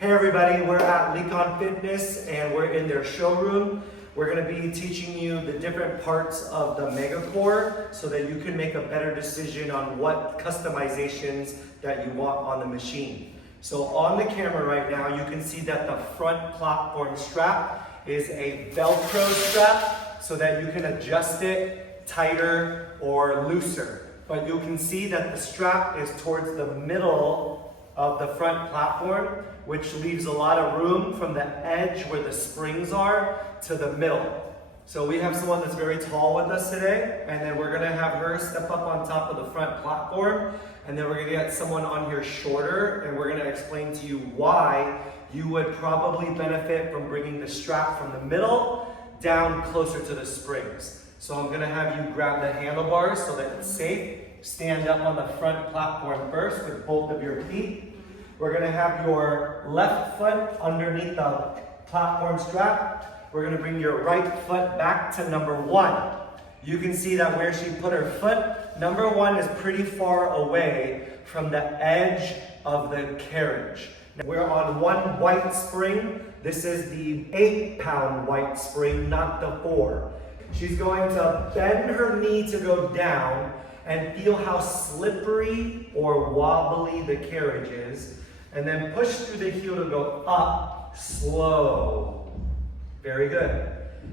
Hey everybody, we're at Lecon Fitness and we're in their showroom. We're going to be teaching you the different parts of the Megacore so that you can make a better decision on what customizations that you want on the machine. So on the camera right now, you can see that the front platform strap is a Velcro strap so that you can adjust it tighter or looser. But you can see that the strap is towards the middle of the front platform, which leaves a lot of room from the edge where the springs are to the middle. So we have someone that's very tall with us today, and then we're gonna have her step up on top of the front platform, and then we're gonna get someone on here shorter, and we're gonna explain to you why you would probably benefit from bringing the strap from the middle down closer to the springs. So I'm gonna have you grab the handlebars so that it's safe. Stand up on the front platform first with both of your feet. We're gonna have your left foot underneath the platform strap. We're gonna bring your right foot back to number 1. You can see that where she put her foot, number 1 is pretty far away from the edge of the carriage. Now, we're on 1 white spring. This is the 8-pound white spring, not the 4. She's going to bend her knee to go down and feel how slippery or wobbly the carriage is. And then push through the heel to go up, slow. Very good.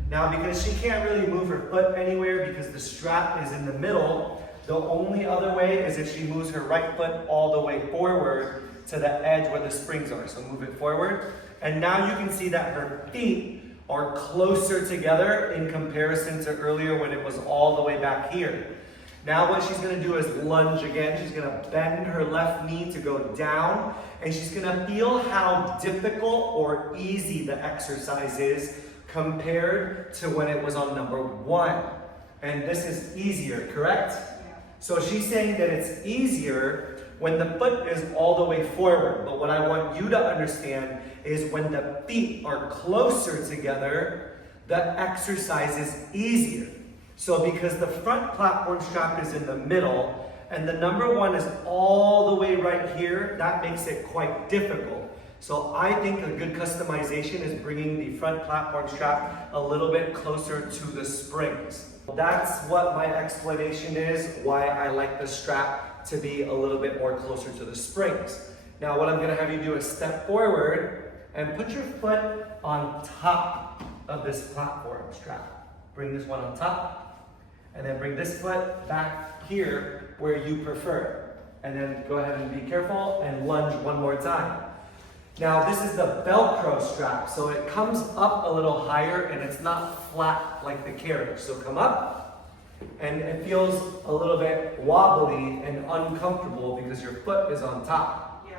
Now, because she can't really move her foot anywhere because the strap is in the middle, the only other way is if she moves her right foot all the way forward to the edge where the springs are. So move it forward. And now you can see that her feet are closer together in comparison to earlier when it was all the way back here. Now what she's gonna do is lunge again. She's gonna bend her left knee to go down, and she's gonna feel how difficult or easy the exercise is compared to when it was on number 1. And this is easier, correct? Yeah. So she's saying that it's easier when the foot is all the way forward. But what I want you to understand is when the feet are closer together, the exercise is easier. So because the front platform strap is in the middle and the number 1 is all the way right here, that makes it quite difficult. So I think a good customization is bringing the front platform strap a little bit closer to the springs. That's what my explanation is, why I like the strap to be a little bit more closer to the springs. Now what I'm gonna have you do is step forward and put your foot on top of this platform strap. Bring this one on top. And then bring this foot back here where you prefer. And then go ahead and be careful and lunge one more time. Now this is the Velcro strap, so it comes up a little higher and it's not flat like the carriage. So come up, and it feels a little bit wobbly and uncomfortable because your foot is on top. Yeah.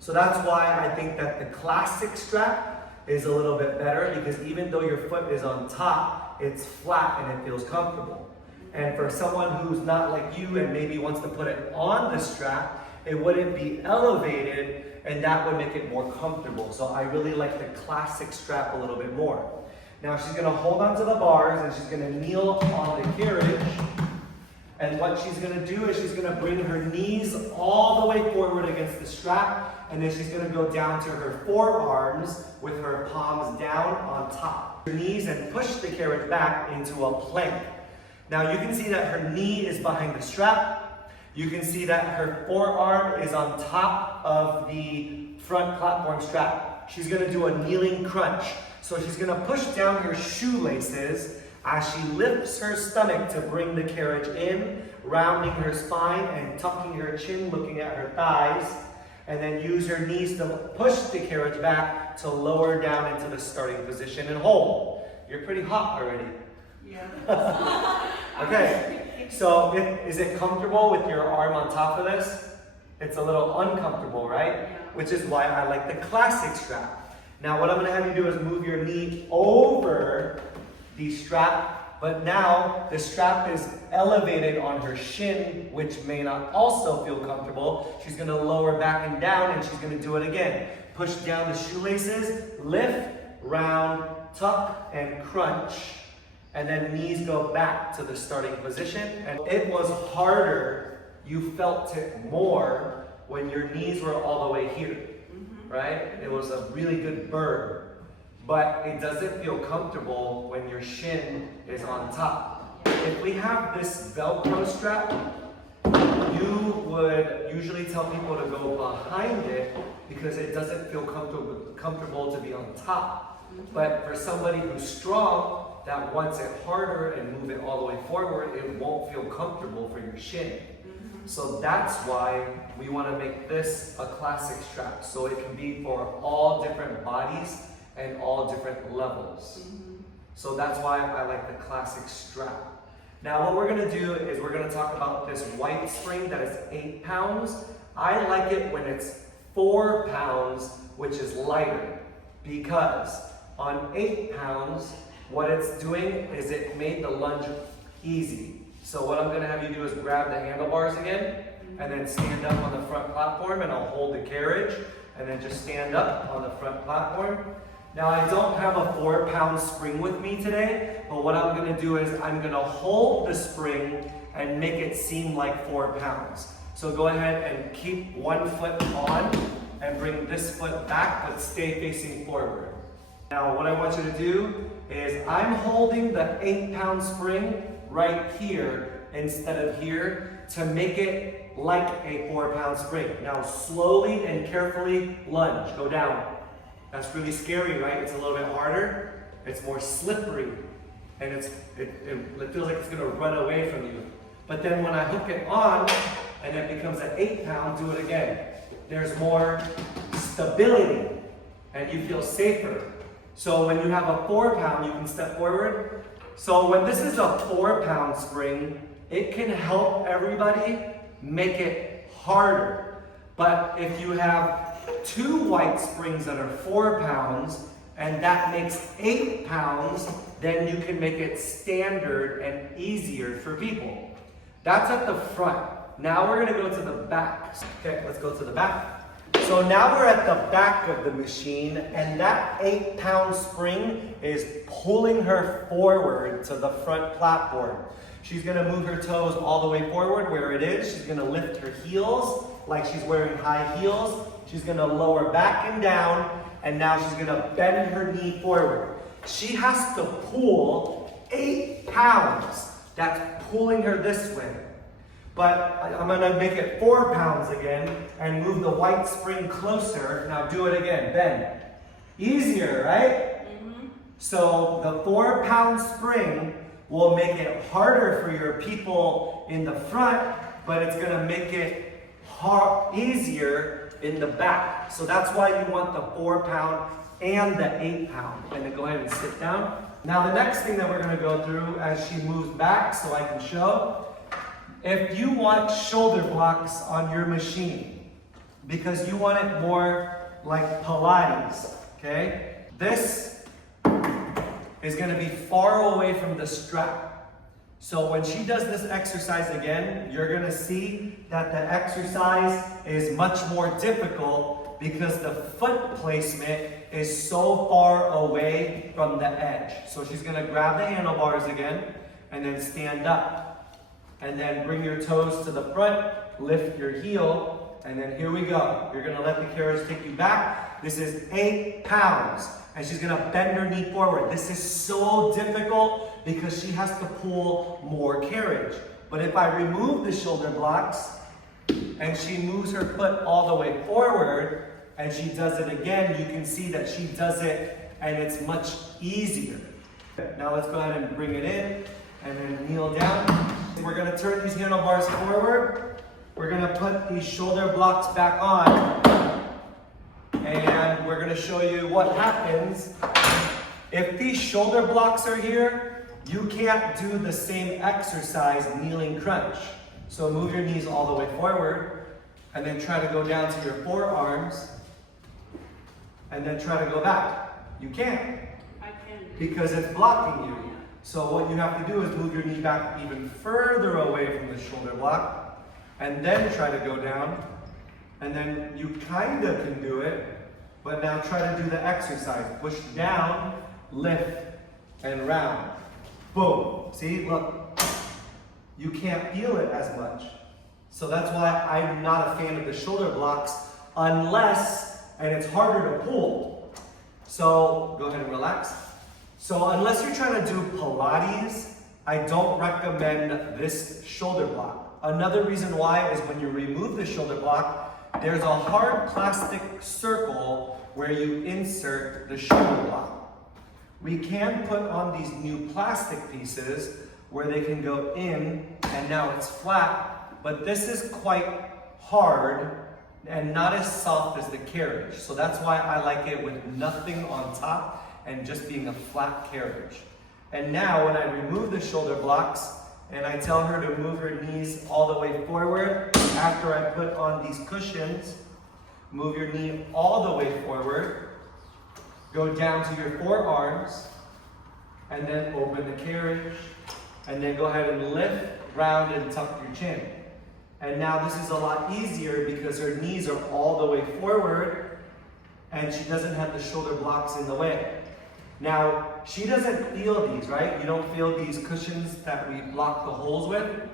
So that's why I think that the classic strap is a little bit better, because even though your foot is on top, it's flat and it feels comfortable. And for someone who's not like you and maybe wants to put it on the strap, it wouldn't be elevated, and that would make it more comfortable. So I really like the classic strap a little bit more. Now she's gonna hold onto the bars and she's gonna kneel on the carriage. And what she's gonna do is she's gonna bring her knees all the way forward against the strap, and then she's gonna go down to her forearms with her palms down on top. Her knees, and push the carriage back into a plank. Now you can see that her knee is behind the strap. You can see that her forearm is on top of the front platform strap. She's gonna do a kneeling crunch. So she's gonna push down her shoelaces as she lifts her stomach to bring the carriage in, rounding her spine and tucking her chin, looking at her thighs, and then use her knees to push the carriage back to lower down into the starting position and hold. You're pretty hot already. Yeah. Okay, so is it comfortable with your arm on top of this? It's a little uncomfortable, right? Yeah. Which is why I like the classic strap. Now what I'm gonna have you do is move your knee over the strap, but now the strap is elevated on her shin, which may not also feel comfortable. She's gonna lower back and down, and she's gonna do it again. Push down the shoelaces, lift, round, tuck, and crunch. And then knees go back to the starting position. And it was harder, you felt it more when your knees were all the way here. right? It was a really good burn. But it doesn't feel comfortable when your shin is on top. If we have this Velcro strap, you would usually tell people to go behind it because it doesn't feel comfortable to be on top. But for somebody who's strong, that wants it harder and move it all the way forward, it won't feel comfortable for your shin. So that's why we want to make this a classic strap. So it can be for all different bodies and all different levels. So that's why I like the classic strap. Now what we're going to do is we're going to talk about this white spring that is 8 pounds. I like it when it's 4 pounds, which is lighter, because on 8 pounds, what it's doing is it made the lunge easy. So what I'm going to have you do is grab the handlebars again, and then stand up on the front platform, and I'll hold the carriage, and then just stand up on the front platform. Now I don't have a 4-pound spring with me today, but what I'm going to do is I'm going to hold the spring and make it seem like 4 pounds. So go ahead and keep one foot on and bring this foot back, but stay facing forward. Now what I want you to do is I'm holding the 8-pound spring right here instead of here to make it like a 4-pound spring. Now slowly and carefully lunge, go down. That's really scary, right? It's a little bit harder. It's more slippery, and it feels like it's gonna run away from you. But then when I hook it on and it becomes an 8-pound, do it again. There's more stability and you feel safer. So when you have a 4-pound, you can step forward. So when this is a 4-pound spring, it can help everybody make it harder. But if you have 2 white springs that are 4 pounds, and that makes 8 pounds, then you can make it standard and easier for people. That's at the front. Now we're gonna go to the back. Okay, let's go to the back. So now we're at the back of the machine, and that 8-pound spring is pulling her forward to the front platform. She's gonna move her toes all the way forward where it is. She's gonna lift her heels like she's wearing high heels. She's gonna lower back and down, and now she's gonna bend her knee forward. She has to pull 8 pounds. That's pulling her this way. But I'm gonna make it 4 pounds again and move the white spring closer. Now do it again, bend. Easier, right? So the 4-pound spring will make it harder for your people in the front, but it's gonna make it easier in the back. So that's why you want the 4-pound and the 8-pound. And then go ahead and sit down. Now the next thing that we're gonna go through as she moves back so I can show, if you want shoulder blocks on your machine, because you want it more like Pilates, okay? This is gonna be far away from the strap. So when she does this exercise again, you're gonna see that the exercise is much more difficult because the foot placement is so far away from the edge. So she's gonna grab the handlebars again and then stand up. And then bring your toes to the front, lift your heel, and then here we go. You're gonna let the carriage take you back. This is 8 pounds. And she's gonna bend her knee forward. This is so difficult because she has to pull more carriage. But if I remove the shoulder blocks and she moves her foot all the way forward and she does it again, you can see that she does it and it's much easier. Now let's go ahead and bring it in and then kneel down. We're gonna turn these handlebars forward. We're gonna put these shoulder blocks back on. And we're gonna show you what happens if these shoulder blocks are here. You can't do the same exercise kneeling crunch. So move your knees all the way forward and then try to go down to your forearms and then try to go back. You can't. I can't. Because it's blocking you. So what you have to do is move your knee back even further away from the shoulder block and then try to go down. And then you kind of can do it, but now try to do the exercise. Push down, lift, and round. Boom. See, look. You can't feel it as much. So that's why I'm not a fan of the shoulder blocks unless and it's harder to pull. So go ahead and relax. So unless you're trying to do Pilates, I don't recommend this shoulder block. Another reason why is when you remove the shoulder block, there's a hard plastic circle where you insert the shoulder block. We can put on these new plastic pieces where they can go in, and now it's flat, but this is quite hard and not as soft as the carriage. So that's why I like it with nothing on top and just being a flat carriage. And now when I remove the shoulder blocks and I tell her to move her knees all the way forward, after I put on these cushions, move your knee all the way forward, go down to your forearms, and then open the carriage, and then go ahead and lift, round, and tuck your chin. And now this is a lot easier because her knees are all the way forward and she doesn't have the shoulder blocks in the way. Now, she doesn't feel these, right? You don't feel these cushions that we block the holes with,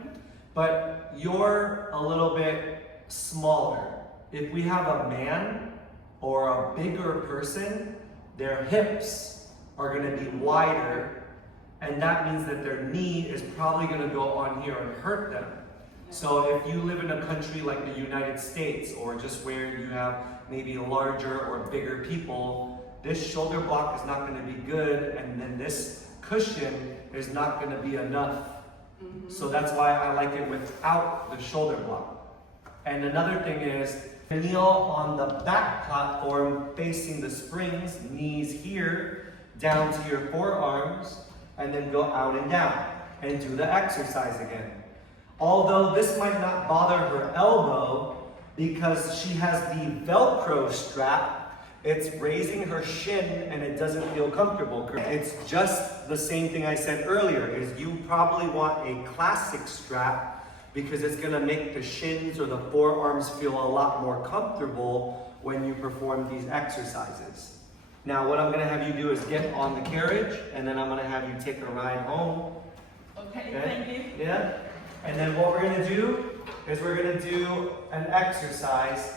but you're a little bit smaller. If we have a man or a bigger person, their hips are gonna be wider, and that means that their knee is probably gonna go on here and hurt them. So if you live in a country like the United States, or just where you have maybe larger or bigger people, this shoulder block is not going to be good, and then this cushion is not going to be enough. So that's why I like it without the shoulder block. And another thing is, kneel on the back platform facing the springs, knees here, down to your forearms, and then go out and down, and do the exercise again. Although this might not bother her elbow, because she has the Velcro strap, it's raising her shin and it doesn't feel comfortable. It's just the same thing I said earlier, is you probably want a classic strap because it's gonna make the shins or the forearms feel a lot more comfortable when you perform these exercises. Now what I'm gonna have you do is get on the carriage, and then I'm gonna have you take a ride home. Okay, thank you. Yeah? And then what we're gonna do is we're gonna do an exercise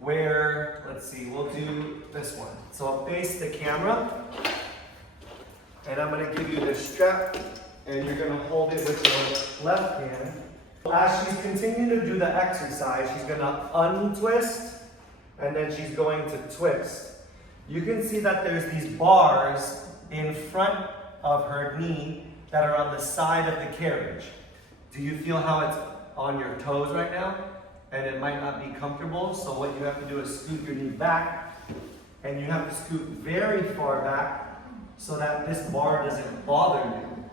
where, let's see, we'll do this one. So I'll face the camera, and I'm gonna give you this strap, and you're gonna hold it with your left hand. As she's continuing to do the exercise, she's gonna untwist, and then she's going to twist. You can see that there's these bars in front of her knee that are on the side of the carriage. Do you feel how it's on your toes right now? And it might not be comfortable, so what you have to do is scoot your knee back, and you have to scoot very far back so that this bar doesn't bother you.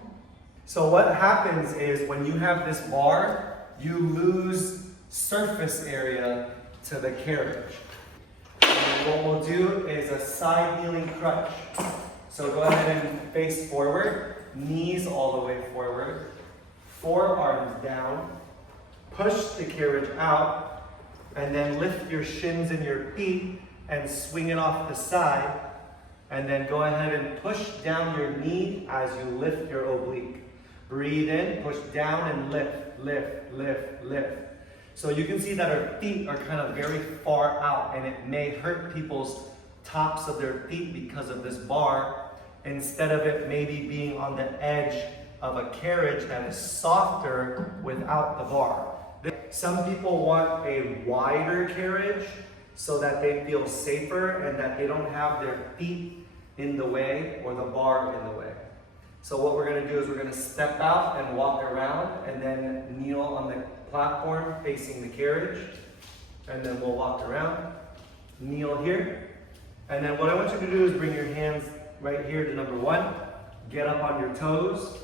So what happens is when you have this bar, you lose surface area to the carriage. And what we'll do is a side kneeling crutch. So go ahead and face forward, knees all the way forward, forearms down, push the carriage out, and then lift your shins and your feet and swing it off the side, and then go ahead and push down your knee as you lift your oblique. Breathe in, push down, and lift, lift, lift, lift. So you can see that our feet are kind of very far out, and it may hurt people's tops of their feet because of this bar, instead of it maybe being on the edge of a carriage that is softer without the bar. Some people want a wider carriage so that they feel safer and that they don't have their feet in the way or the bar in the way. So what we're gonna do is we're gonna step out and walk around, and then kneel on the platform facing the carriage, and then we'll walk around, kneel here, and then what I want you to do is bring your hands right here to number one, get up on your toes.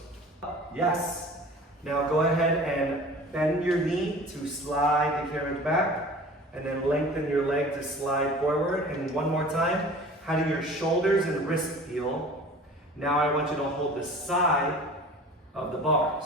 Yes. Now go ahead and bend your knee to slide the carriage back, and then lengthen your leg to slide forward. And one more time, how do your shoulders and wrists feel? Now I want you to hold the side of the bars.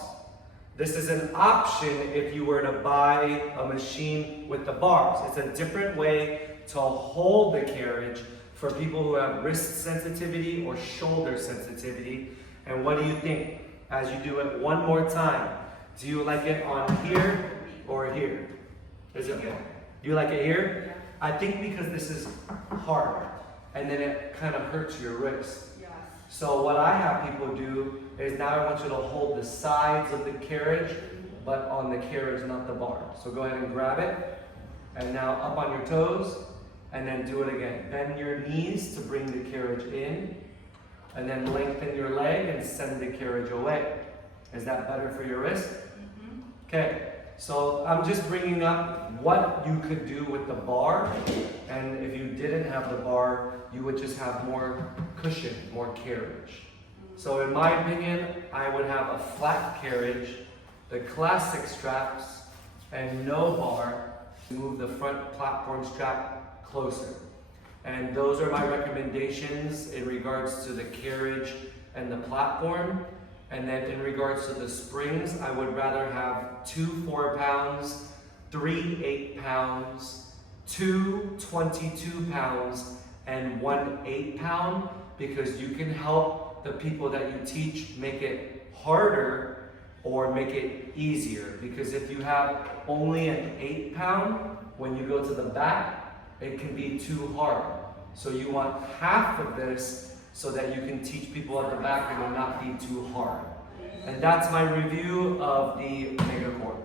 This is an option if you were to buy a machine with the bars. It's a different way to hold the carriage for people who have wrist sensitivity or shoulder sensitivity. And what do you think? As you do it one more time, do you like it on here or here? Is it? Do you like it here? I think because this is hard, and then it kind of hurts your wrist. Yes. So what I have people do is now I want you to hold the sides of the carriage, but on the carriage, not the bar. So go ahead and grab it, and now up on your toes, and then do it again. Bend your knees to bring the carriage in, and then lengthen your leg and send the carriage away. Is that better for your wrist? Okay, so I'm just bringing up what you could do with the bar, and if you didn't have the bar, you would just have more cushion, more carriage. So in my opinion, I would have a flat carriage, the classic straps, and no bar. Move the front platform strap closer. And those are my recommendations in regards to the carriage and the platform. And then in regards to the springs, I would rather have 2 4-pounds, 3 8-pounds, 2 22-pounds, and 1 8-pound, because you can help the people that you teach make it harder or make it easier. Because if you have only an 8-pound, when you go to the back, it can be too hard. So you want half of this so that you can teach people at the back and it will not be too hard. And that's my review of the Megacore.